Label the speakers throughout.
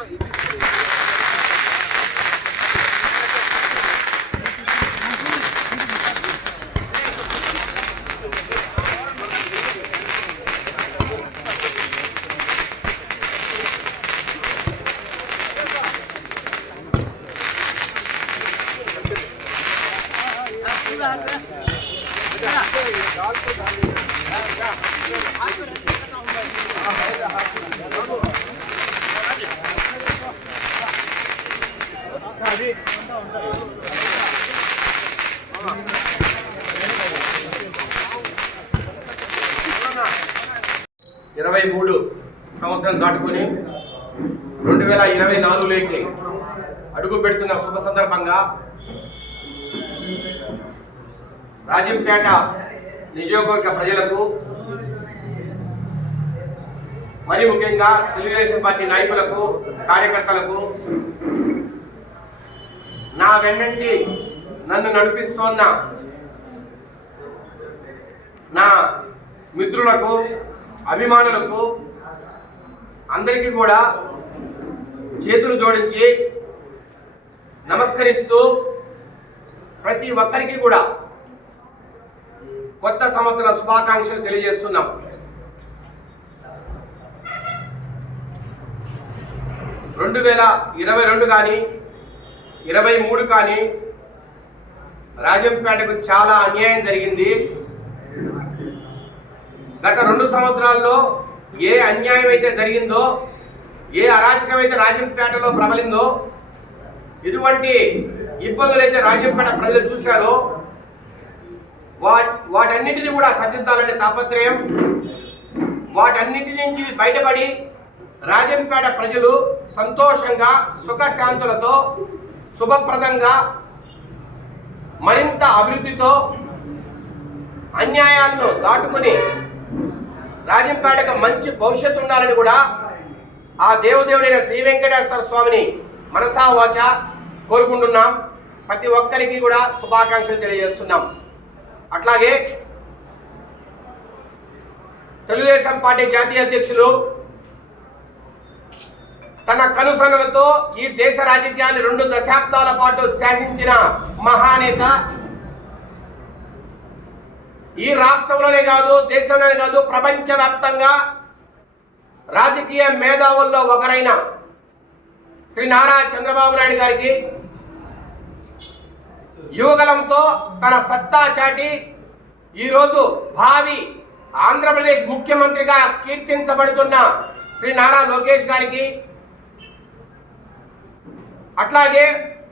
Speaker 1: 아, 저는
Speaker 2: 이미... సంవత్సరం దాటుకుని రెండు వేల ఇరవై నాలుగులోకి అడుగు పెడుతున్న శుభ సందర్భంగా రాజంపేట నియోజకవర్గ ప్రజలకు మరి ముఖ్యంగా తెలుగుదేశం పార్టీ నాయకులకు కార్యకర్తలకు నా వెన్నంటి నన్ను నడిపిస్తోన్న నా మిత్రులకు అభిమానులకు అందరికీ కూడా చేతులు జోడించి నమస్కరిస్తూ ప్రతి ఒక్కరికి కూడా కొత్త సంవత్సర శుభాకాంక్షలు తెలియజేస్తున్నాం. రెండు వేల ఇరవై రెండు కానీ ఇరవై మూడు కానీ రాజంపేటకు చాలా అన్యాయం జరిగింది. గత రెండు సంవత్సరాల్లో ఏ అన్యాయం అయితే జరిగిందో ఏ అరాచకం అయితే రాజంపేటలో ప్రబలిందో ఇటువంటి ఇబ్బందులు అయితే రాజంపేట ప్రజలు చూశారో వా వాటన్నిటిని కూడా సర్దిద్దాలనే తాపత్రయం. వాటన్నిటి నుంచి బయటపడి రాజంపేట ప్రజలు సంతోషంగా సుఖశాంతులతో శుభప్రదంగా మరింత అభివృద్ధితో అన్యాయాలను దాటుకుని రాజంపేటకు మంచి భవిష్యత్తు ఉండాలని కూడా ఆ దేవదేవుడైన శ్రీ వెంకటేశ్వర స్వామిని మనసా వాచ కోరుకుంటున్నాం. ప్రతి ఒక్కరికి కూడా శుభాకాంక్షలు తెలియజేస్తున్నాం. అట్లాగే తెలుగుదేశం పార్టీ జాతీయ అధ్యక్షులు తన కనుసనలతో ఈ దేశ రాజకీయాన్ని రెండు దశాబ్దాల పాటు శాసించిన మహానేత ఈ రాష్ట్రంలోనే కాదు దేశంలోనే కాదు ప్రపంచవ్యాప్తంగా రాజకీయ మేధావుల్లో ఒకరైన శ్రీ నారా చంద్రబాబు నాయుడు గారికి యువగలంతో తన సత్తా చాటి ఈరోజు భావి ఆంధ్రప్రదేశ్ ముఖ్యమంత్రిగా కీర్తించబడుతున్న శ్రీ నారా లోకేష్ గారికి అట్లాగే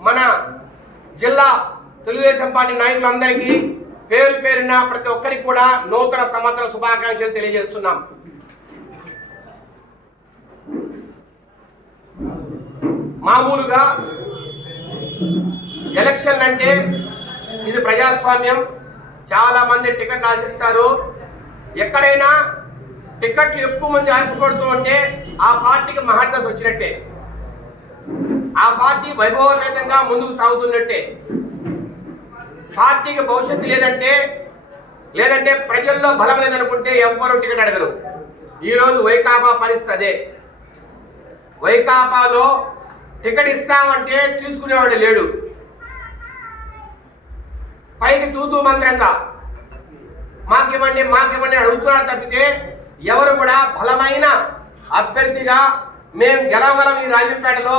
Speaker 2: మన జిల్లా తెలుగుదేశం పార్టీ నాయకులందరికీ పేరు పేరున ప్రతి ఒక్కరికి కూడా నూతన సంవత్సర శుభాకాంక్షలు తెలియజేస్తున్నాం. మామూలుగా ఎలక్షన్ అంటే ఇది ప్రజాస్వామ్యం. చాలా మంది టికెట్లు ఆశిస్తారు. ఎక్కడైనా టికెట్లు ఎక్కువ మంది ఆశపడుతూ ఉంటే ఆ పార్టీకి మహర్దశ వచ్చినట్టే. ఆ పార్టీ వైభవపేతంగా ముందుకు సాగుతున్నట్టే. పార్టీకి భవిష్యత్తు లేదంటే లేదంటే ప్రజల్లో బలం లేదనుకుంటే ఎవ్వరూ టికెట్ అడగరు. ఈరోజు వైకాపా పరిస్థితి అదే. వైకాపాలో టికెట్ ఇస్తామంటే తీసుకునేవాడు లేడు. పైకి తూతూ మంత్రంగా మాకివ్వండి మాకివ్వండి అడుగుతున్నారు తప్పితే ఎవరు కూడా బలమైన అభ్యర్థిగా మేము గెలవగలం ఈ రాజంపేటలో.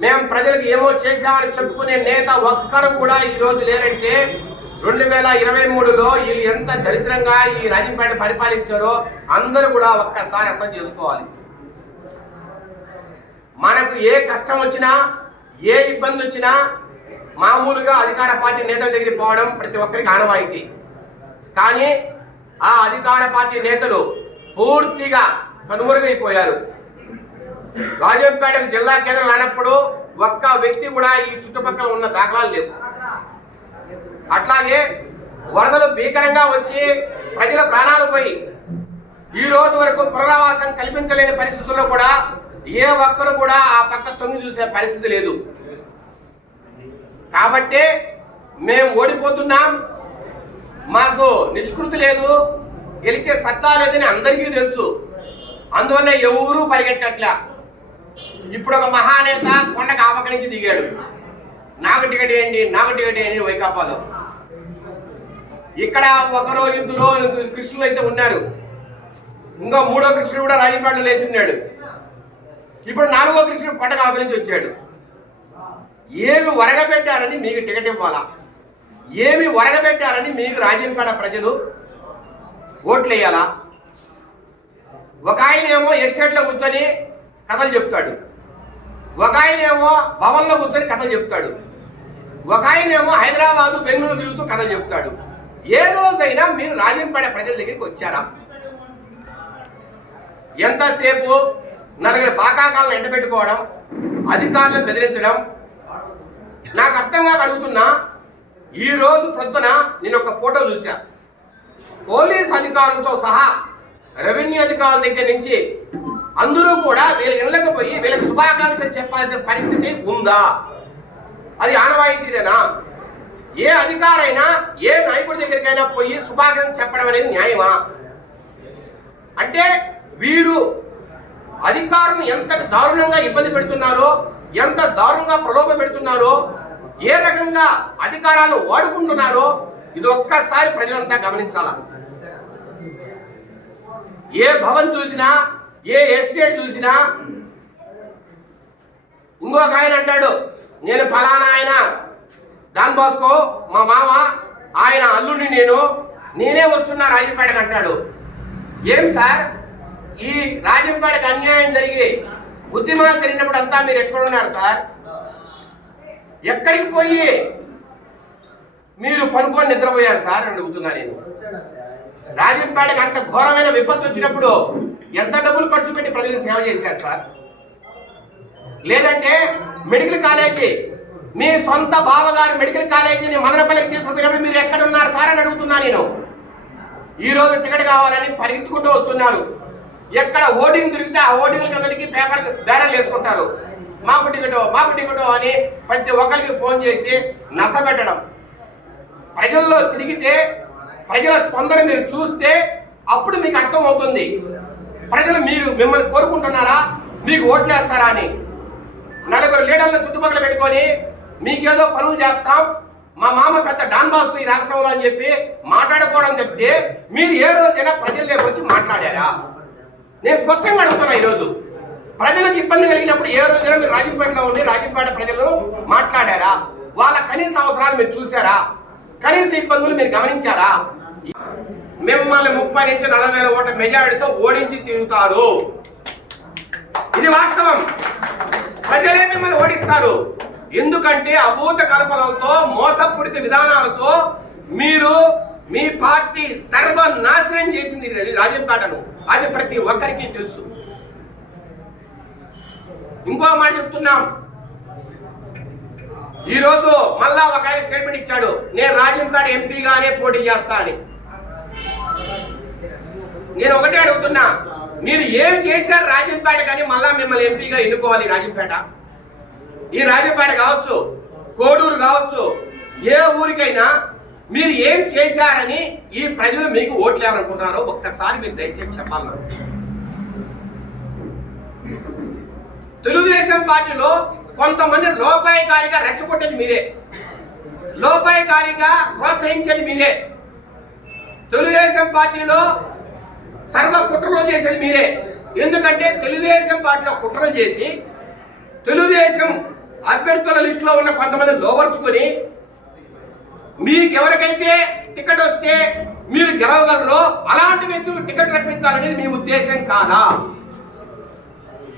Speaker 2: మేము ప్రజలకు ఏమో చేశామని చెప్పుకునే నేత ఒక్కరు కూడా ఈ రోజు లేరంటే రెండు వేల ఇరవై మూడులో వీళ్ళు ఎంత దరిద్రంగా ఈ రాజంపేట పరిపాలించారో అందరూ కూడా ఒక్కసారి అర్థం చేసుకోవాలి. మనకు ఏ కష్టం వచ్చినా ఏ ఇబ్బంది వచ్చినా మామూలుగా అధికార పార్టీ నేతల దగ్గరికి పోవడం ప్రతి ఒక్కరికి ఆనవాయితీ. కానీ ఆ అధికార పార్టీ నేతలు పూర్తిగా కనుమరుగైపోయారు. రాజంపేట జిల్లా కేంద్రం రానప్పుడు ఒక్క వ్యక్తి కూడా ఈ చుట్టుపక్కల ఉన్న దాఖలాలు లేవు. అట్లాగే వరదలు భీకరంగా వచ్చి ప్రజల ప్రాణాలు పోయి ఈ రోజు వరకు పునరావాసం కల్పించలేని పరిస్థితుల్లో కూడా ఏ ఒక్కరు కూడా ఆ పక్క తొంగి చూసే పరిస్థితి లేదు. కాబట్టే మేము ఓడిపోతున్నాం. మాకు నిష్కృతి లేదు. గెలిచే సత్తా లేదని అందరికీ తెలుసు. అందువల్ల ఎవరూ పరిగెట్టట్లే. ఇప్పుడు ఒక మహానేత కొండ కాపక నుంచి దిగాడు. నాకు టికెట్ ఏంటి నాకు టికెట్ ఏంటి వైకాపాలో. ఇక్కడ ఒకరో ఇద్దరు కృష్ణులు అయితే ఉన్నారు. ఇంకో మూడో కృష్ణుడు కూడా రాజంపేటలో లేచి ఉన్నాడు. ఇప్పుడు నాలుగో కృష్ణుడు కొండ కాపక నుంచి వచ్చాడు. ఏమి వరగబెట్టారని మీకు టికెట్ ఇవ్వాలా? ఏమి వరగబెట్టారని మీకు రాజంపేట ప్రజలు ఓట్లు వేయాలా ఒక ఆయన ఏమో ఎస్టేట్లో కూర్చొని కథలు చెప్తాడు. ఒక ఆయన ఏమో భవన్లో కూర్చొని కథలు చెప్తాడు. ఒక ఆయన ఏమో హైదరాబాదు బెంగళూరు తిరుగుతూ కథ చెప్తాడు. ఏ రోజైనా మీరు రాజంపేట ప్రజల దగ్గరికి వచ్చారా? ఎంతసేపు నలుగురు బాకాకాలను ఎండబెట్టుకోవడం అధికారులను బెదిరించడం? నాకు అర్థం కాక అడుగుతున్నా ఈ రోజు ప్రొద్దున నేను ఒక ఫోటో చూశా. పోలీస్ అధికారులతో సహా రెవెన్యూ అధికారుల దగ్గర నుంచి అందరూ కూడా వీళ్ళ ఇళ్ళకి పోయి వీళ్ళకి శుభాకాంక్షలు చెప్పాల్సిన పరిస్థితి ఉందా? అది ఆనవాయితీనేనా? ఏ అధికారైనా ఏ నాయకుడి దగ్గరికైనా పోయి శుభాకాంక్షలు చెప్పడం అనేది న్యాయమా? అంటే వీరు అధికారులను ఎంత దారుణంగా ఇబ్బంది పెడుతున్నారో ఎంత దారుణంగా ప్రలోభ పెడుతున్నారో ఏ రకంగా అధికారాలు వాడుకుంటున్నారో ఇది ఒక్కసారి ప్రజలంతా గమనించాలా? ఏ భవన్ చూసినా ఏ ఎస్టేట్ చూసినా ఇంకొక ఆయన అంటాడు నేను ఫలానా ఆయన. దాన్ బాస్కో మా మామ ఆయన అల్లుడిని నేను నేనే వస్తున్నా రాజంపేటకు అంటాడు. ఏం సార్? ఈ రాజంపేటకు అన్యాయం జరిగి ఉద్యమాలు జరిగినప్పుడు అంతా మీరు ఎక్కడున్నారు సార్? ఎక్కడికి పోయి మీరు పనుకొని నిద్రపోయారు సార్ అని అడుగుతున్నా నేను. రాజంపేటకు అంత ఘోరమైన విపత్తు వచ్చినప్పుడు ఎంత డబ్బులు ఖర్చు పెట్టి ప్రజలకు సేవ చేశారు సార్? లేదంటే మెడికల్ కాలేజీ మీ సొంత బావగారు మెడికల్ కాలేజీని మదనపల్లికి తీసుకుపోయినప్పుడు మీరు ఎక్కడున్నారు సార్ అని అడుగుతున్నా నేను. ఈరోజు టికెట్ కావాలని పరిగెత్తుకుంటూ వస్తున్నారు. ఎక్కడ ఓటింగ్ దొరికితే ఆ ఓటింగ్ కదలికి పేపర్ బేరాలు వేసుకుంటారు. మాకు టికెట్ మాకు టికెట్ అని ప్రతి ఒక్కరికి ఫోన్ చేసి నసబెట్టడం. ప్రజల్లో తిరిగితే ప్రజల స్పందన మీరు చూస్తే అప్పుడు మీకు అర్థం అవుతుంది ప్రజలు మీరు మిమ్మల్ని కోరుకుంటున్నారా? మీకు ఓట్లేస్తారా అని. నలుగురు లీడర్లను చుట్టుపక్కల పెట్టుకొని మీకేదో పనులు చేస్తాం. మా మామ పెద్ద డాన్ బాస్కు ఈ రాష్ట్రంలో అని చెప్పి మాట్లాడుకోవడం చెప్తే మీరు ఏ రోజైనా ప్రజల దగ్గర వచ్చి మాట్లాడారా? నేను స్పష్టంగా అడుగుతున్నా ఈరోజు. ప్రజలకు ఇబ్బంది కలిగినప్పుడు ఏ రోజైనా మీరు రాజంపేటలో ఉండి రాజంపేట ప్రజలు మాట్లాడారా? వాళ్ళ కనీస అవసరాలు మీరు చూసారా కనీస ఇబ్బందులు మీరు గమనించారా? మిమ్మల్ని ముప్పై నుంచి నలభై వేల ఓట్ల మెజారిటీతో ఓడించి తిరుగుతారు. ఇది వాస్తవం. ప్రజలే మిమ్మల్ని ఓడిస్తారు. ఎందుకంటే అభూత కల్పనలతో మోసపూరిత విధానాలతో మీరు మీ పార్టీ సర్వనాశనం చేసింది రాజంపేటను అది ప్రతి ఒక్కరికి తెలుసు. ఇంకో మాట చెప్తున్నాం. ఈరోజు మళ్ళా ఒక ఆయన స్టేట్మెంట్ ఇచ్చాడు. నేను రాజంపేట ఎంపీగానే పోటీ చేస్తా అని. నేను ఒకటే అడుగుతున్నా. మీరు ఏమి చేశారు రాజంపేట కానీ మళ్ళా మిమ్మల్ని ఎంపీగా ఎన్నుకోవాలి రాజంపేట? ఈ రాజంపేట కావచ్చు కోడూరు కావచ్చు ఏ ఊరికైనా మీరు ఏం చేశారని ఈ ప్రజలు మీకు ఓట్లు వేయాలనుకుంటున్నారో ఒక్కసారి మీరు దయచేసి చెప్పాలి తెలుగుదేశం పార్టీలో కొంతమంది లోపాయకారిగా రెచ్చగొట్టేది మీరే. లోపాయకారిగా ప్రోత్సహించేది మీరే. తెలుగుదేశం పార్టీలో సరదా కుట్రలు చేసేది మీరే. ఎందుకంటే తెలుగుదేశం పార్టీలో కుట్రలు చేసి తెలుగుదేశం అభ్యర్థుల లిస్టులో ఉన్న కొంతమంది లోపరుచుకొని మీకు ఎవరికైతే టికెట్ వస్తే మీరు గెలవగలరో అలాంటి వ్యక్తులు టికెట్ రప్పించాలనేది మీ ఉద్దేశం కాదా?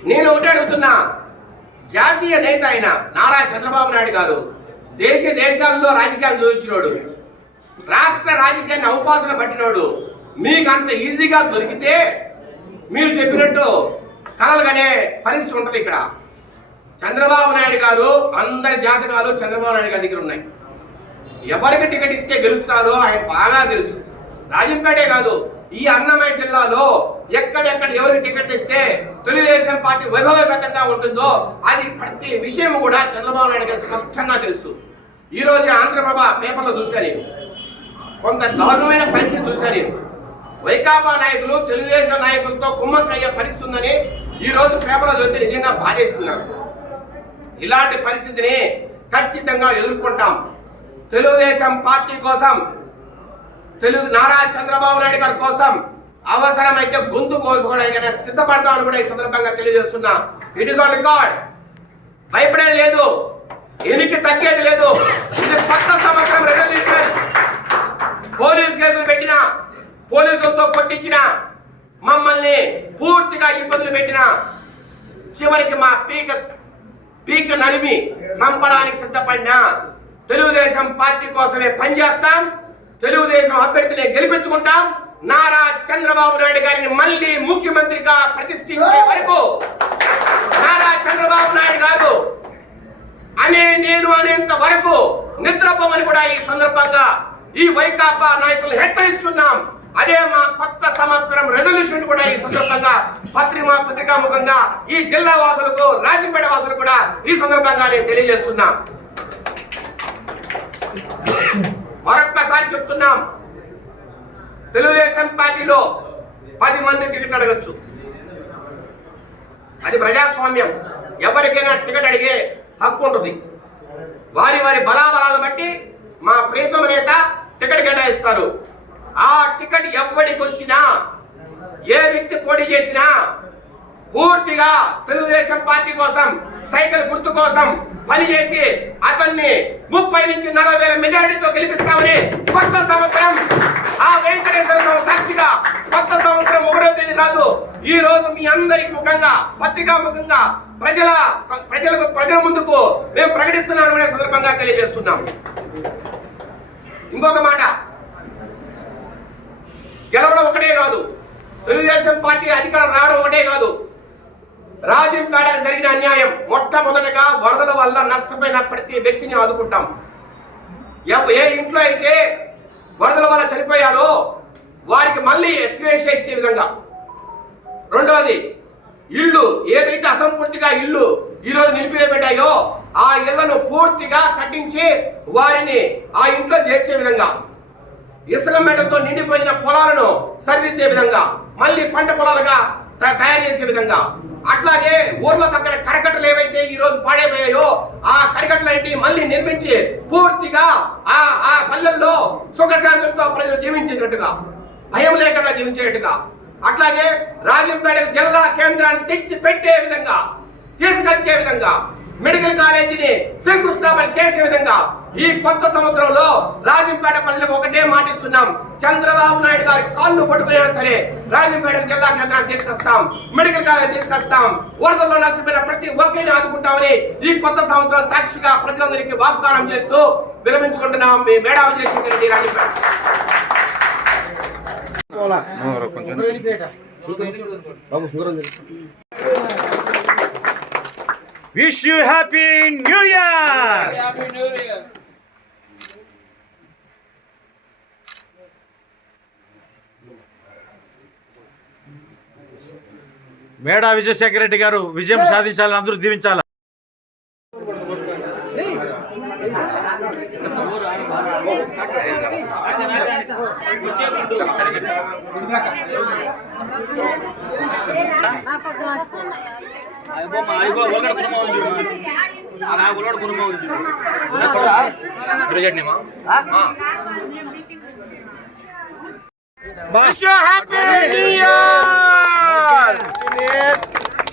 Speaker 2: నేను ఒకటే అడుగుతున్నా. జాతీయ నేత అయిన నారా చంద్రబాబు నాయుడు గారు దేశ దేశాల్లో రాజకీయాలు చూపించినోడు రాష్ట్ర రాజకీయాన్ని అవకాశం పట్టినోడు మీకు అంత ఈజీగా దొరికితే మీరు చెప్పినట్టు కలలుగానే పరిస్థితి ఉంటుంది ఇక్కడ. చంద్రబాబు నాయుడు గారు అందరి జాతకాలు చంద్రబాబు నాయుడు గారి దగ్గర ఉన్నాయి. ఎవరికి టికెట్ ఇస్తే గెలుస్తారో ఆయన బాగా తెలుసు. రాజంపేటే కాదు ఈ అన్నమయ్య జిల్లాలో ఎక్కడెక్కడ ఎవరికి టికెట్ ఇస్తే తెలుగుదేశం పార్టీ వైభవపేతంగా ఉంటుందో అది ప్రతి విషయం కూడా చంద్రబాబు నాయుడు గారికి స్పష్టంగా తెలుసు. ఈ రోజు ఆంధ్రప్రభ పేపర్లో చూశారు. కొంత దారుణమైన పరిస్థితి చూశాను వైకాపా నాయకులు తెలుగుదేశం నాయకులతో కుమ్మక్కయ్య పరిస్థితుందని ఈ రోజు పేపర్లో చూస్తే నిజంగా బాధేస్తున్నారు. ఇలాంటి పరిస్థితిని ఖచ్చితంగా ఎదుర్కొంటాం. తెలుగుదేశం పార్టీ కోసం తెలుగు నారా చంద్రబాబు నాయుడు గారి కోసం అవసరమైతే గొంతు కోసుకోవడానికి సిద్ధపడతామని కూడా ఈ సందర్భంగా తెలియజేస్తున్నా. ఇట్ ఇస్ ఆన్ రికార్డ్ భయపడేది లేదు. ఎనికి తగ్గేది లేదు. ఇది పక్క సంవత్సరం రెజల్యూషన్ పోలీస్ కేసులు పెట్టిన పోలీసులతో కొట్టించిన మమ్మల్ని పూర్తిగా ఇబ్బందులు పెట్టిన చివరికి మా పీక పీక నలిమి చంపడానికి సిద్ధపడిన తెలుగుదేశం పార్టీ కోసమే పనిచేస్తాం తెలుగుదేశం అభ్యర్థిని గెలిపించుకుంటాం. నారా చంద్రబాబు నాయుడు గారిని మళ్ళీ ముఖ్యమంత్రిగా ప్రతిష్ఠించే వరకు నారా చంద్రబాబు నాయుడు గారు అనే నేను అనేంత వరకు నిద్రపోమని కూడా ఈ సందర్భంగా ఈ వైకాపా నాయకులు హెచ్చరిస్తున్నాం. అదే మా కొత్త సంవత్సరం రెజల్యూషన్ కూడా ఈ సందర్భంగా పత్రిమా పత్రికాముఖంగా ఈ జిల్లా వాసులకు రాజంపేట వాసులకు కూడా ఈ సందర్భంగా నేను తెలియజేస్తున్నా. మరొక్కసారి చెప్తున్నాం. తెలుగుదేశం పార్టీలో పది మంది టికెట్ అడగచ్చు. అది ప్రజాస్వామ్యం. ఎవరికైనా టికెట్ అడిగే హక్కు ఉంటుంది. వారి వారి బలాబలాలను బట్టి మా ప్రీతమ నేత టికెట్ కేటాయిస్తారు. ఆ టికెట్ ఎవరికి వచ్చినా ఏ వ్యక్తి పోటీ చేసినా పూర్తిగా తెలుగుదేశం పార్టీ కోసం సైకిల్ గుర్తు కోసం పనిచేసి అతన్ని ముప్పై నుంచి నలభై వేల మెజారిటీతో గెలిపిస్తామని కొత్త సంవత్సరం ఆ వెంకటేశ్వర స్వామి సాక్షిగా కొత్త సంవత్సరం ఒకటో తేదీ రాజు ఈ రోజు మీ అందరికి ముఖంగా పత్రికా ముఖంగా ప్రజల ప్రజలకు ప్రజల ముందుకు మేము ప్రకటిస్తున్నాం కూడా సందర్భంగా తెలియజేస్తున్నాం ఇంకొక మాట. గెలవడం ఒకటే కాదు. తెలుగుదేశం పార్టీ అధికారం రావడం ఒకటే కాదు. రాజీవ్ రాజంపేటకు జరిగిన అన్యాయం మొట్టమొదటగా వరదల వల్ల నష్టపోయిన ప్రతి వ్యక్తిని ఆదుకుంటాం. ఏ ఇంట్లో అయితే వరదల వల్ల చనిపోయారో వారికి మళ్ళీ ఎక్స్పీరియన్స్ ఇచ్చే విధంగా. రెండవది ఇల్లు ఏదైతే అసంపూర్తిగా ఇల్లు ఈరోజు నిలిపివేయబడ్డాయో ఆ ఇళ్ళను పూర్తిగా కట్టించి వారిని ఆ ఇంట్లో చేర్చే విధంగా. ఇసుక మెటలతో నిండిపోయిన పొలాలను సరిదిద్దే విధంగా మళ్ళీ పంట పొలాలుగా తయారు చేసే విధంగా. అట్లాగే ఊర్లో దగ్గర కరకట్టలు ఏవైతే ఈ రోజు పాడైపోయాయో ఆ కరకట్టలన్నింటి మళ్ళీ నిర్మించి పూర్తిగా ఆ ఆ పల్లెల్లో సుఖశాంతులతో ప్రజలు జీవించేటట్టుగా భయం లేకుండా జీవించేటట్టుగా. అట్లాగే రాజంపేట జిల్లా కేంద్రాన్ని తెచ్చి పెట్టే విధంగా తీసుకొచ్చే విధంగా మెడికల్ కాలేజీని శంకుస్థాపన చేసే విధంగా ఈ కొత్త సంవత్సరంలో రాజంపేట పల్లెలకు ఒకటే మాటిస్తున్నాం చంద్రబాబు నాయుడు గారి కాళ్ళు పట్టుకున్నా సరే రాజంపేట జిల్లా కేంద్రాన్ని తీసుకొస్తాం. మెడికల్ కాలేజ్ తీసుకొస్తాం. వరదల్లో నష్టపోయిన ప్రతి ఒక్కరిని ఆదుకుంటామని ఈ కొత్త సంవత్సరం సాక్షిగా ప్రజలందరికీ వాగ్దానం చేస్తూ విరమించుకుంటున్నాం మీ మేడావి చేసి Reddy Rajampet
Speaker 3: wish you happy new year Meda Vijayasekhara Reddy garu విజయం సాధించాలని అందరూ దీవించాలి?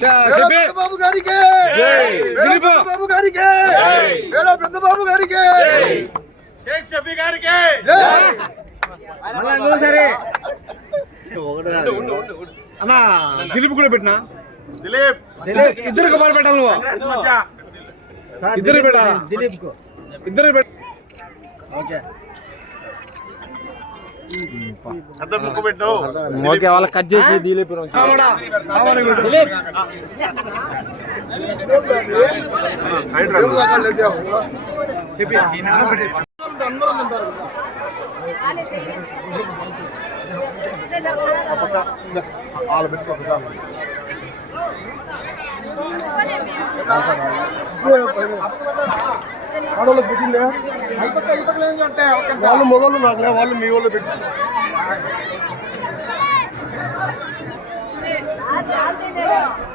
Speaker 4: చంద్రబాబు గారికి చంద్రబాబు గారికి చంద్రబాబు గారికి
Speaker 2: షేక్ షఫీ గారికి
Speaker 3: అన్నా దిలీప్ కూడా పెట్టినా
Speaker 2: దిలీప్.
Speaker 3: ఇద్దరు కుమార్ పెట్టాలి నువ్వు. ఇద్దరు పెట్టా. దిలీప్ ఇద్దరు పెట్ట. ఓకే. వాళ్ళ కట్ చేసి దిలీప్ దిలీప్.
Speaker 4: వాళ్ళు ఆడవాళ్ళు పెట్టిందే వాళ్ళు మొదలు నాకు వాళ్ళు మీ వాళ్ళు పెట్టి
Speaker 5: చాలా